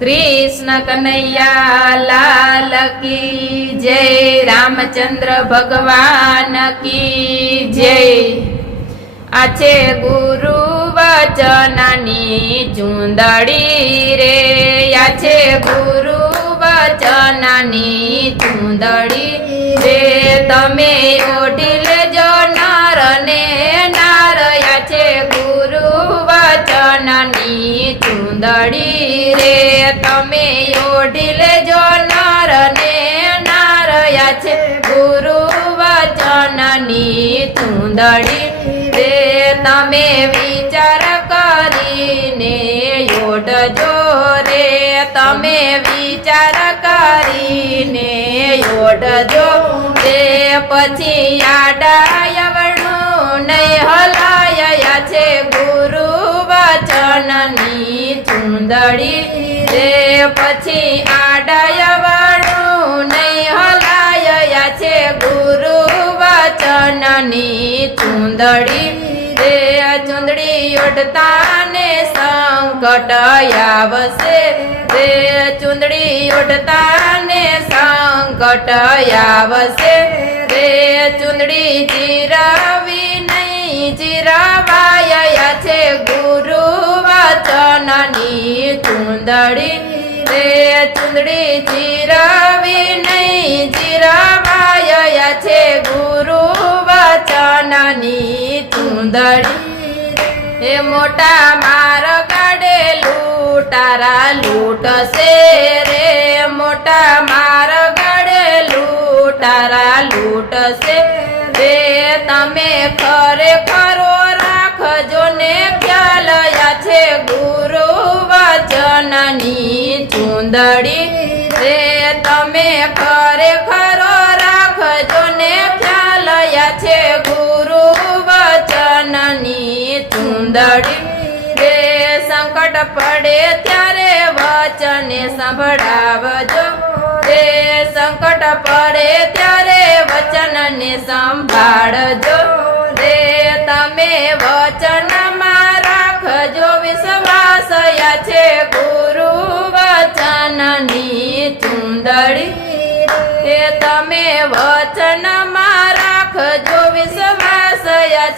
कृष्ण कन्हैया लाल की जय। रामचंद्र भगवान की जय। आछे गुरु वचनानी चूंदड़ी रे, आछे गुरु वचनानी चूंदड़ी रे, तमे ओढ़ी लेजो नार ने नार, आछे गुरु वचनानी चूंदड़ी रे, तमे ओढ़ी लेजो नार ने नार, आछे गुरु वचनानी चूंदड़ी रे, तमे विचार करीने ओढ़जो रे, तमे विचार करीने ओढ़जो रे, पछी आडायवणु नहीं हलाया छे गुरु वचननी चूंदड़ी रे, पछी आडायवणु नहीं हलाया छे गुरु वचननी चूंदड़ी रे, चूंदड़ी ओढ़ता ने संकट आवशे रे, चूंदड़ी ओढ़ता ने संकट आवशे रे, चूंदड़ी जीरावी नहीं जीरावाया छे गुरु वचननी चूंदड़ी रे, चूंदड़ी जीरावी नहीं जीरावाया छे गुरु वचननी चूंदड़ी हे, मोटा मार गाड़े लूटारा लूटसे रे, मोटा मार गाड़े लूटारा लूटसे रे, तमे खरेखरो राखजो ने ख्याल छे गुरु वचननी चूंदड़ी रे, तमे खरेखरो राखजो ने ख्याल छे गुरु वचननी चूंदड़ी रे, संकट पड़े त्यारे वचने संभळावजो रे, संकट पड़े त्यारे वचनने संभाळजो रे, तमे वचनमा राखजो विश्वास छे गुरु वचननी चूंदड़ी रे, तमे वचनमा राखजो विश्वास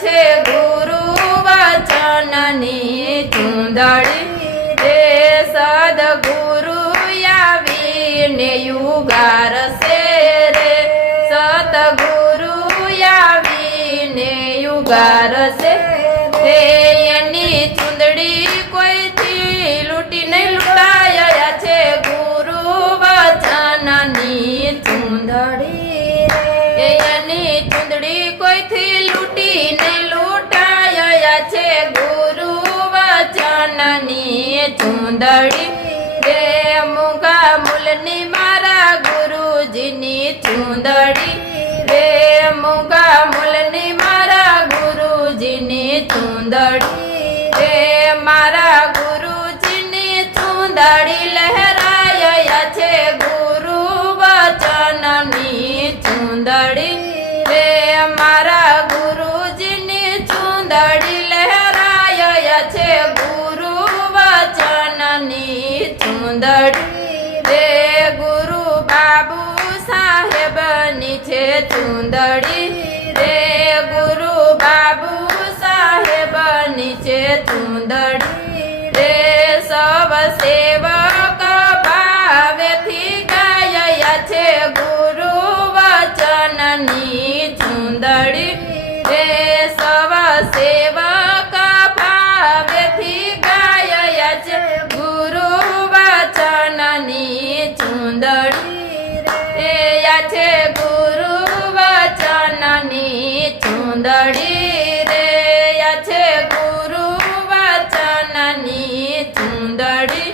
छे गुरु वचननी चूंदड़ी रे, सद्गुरु आवीने युगारशे रे, सद्गुरु आवीने युगारशे रे, एनी चूंदड़ी कोईथी लूटी नहीं लूटाया छे गुरु वचननी चूंदड़ी रे, एनी चूंदड़ी कोईथी लूटी नहीं लूटाया छे गुरु वचननी चूंदड़ी रे, मूंगा मूलनी मारा गुरुजीनी चूंदड़ी रे, मूंगा मूलनी मारा गुरुजीनी चूंदड़ी रे, मारा गुरुजीनी चूंदड़ी लहराया छे गुरु वचननी चूंदड़ी रे, मारा गुरुजीनी चूंदड़ी लहराया छे गुरु वचननी चूंदड़ी रे, गुरु बाबू साहेबनी छे चूंदड़ी रे, गुरु बाबू साहेबनी छे चूंदड़ी रे, सब सेवक भावेथी गाया छे गुरु वचननी चूंदड़ी रे, सब सेवक भावेथी गाया छे गुरु वचननी चूंदड़ी रे, छे गुरु वचननी चूंदड़ी रे, छे गुरु वचननी चूंदड़ी।